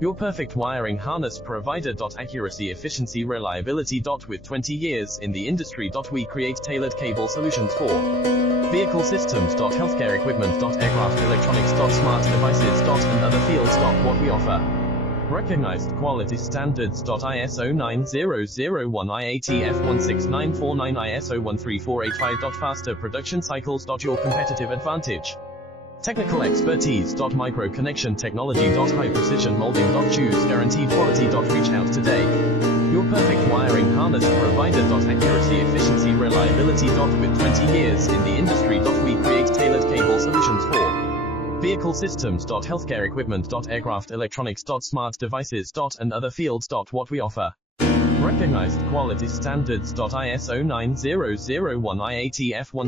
Your perfect wiring harness provider. Accuracy, efficiency, reliability. With 20 years in the industry. We create tailored cable solutions for vehicle systems. Healthcare equipment. Aircraft electronics. Smart devices. And other fields. What we offer. Recognized quality standards. ISO 9001, IATF 16949, ISO 13485. Faster production cycles. Your competitive advantage. Technical expertise. Micro connection technology. High precision molding. Choose guaranteed quality. Reach out today. Your perfect wiring harness provider. Accuracy, efficiency, reliability. With 20 years in the industry. We create tailored cable solutions for vehicle systems. Healthcare equipment. Aircraft electronics. Smart devices. And other fields. What we offer. Recognized quality standards. ISO 9001, IATF 1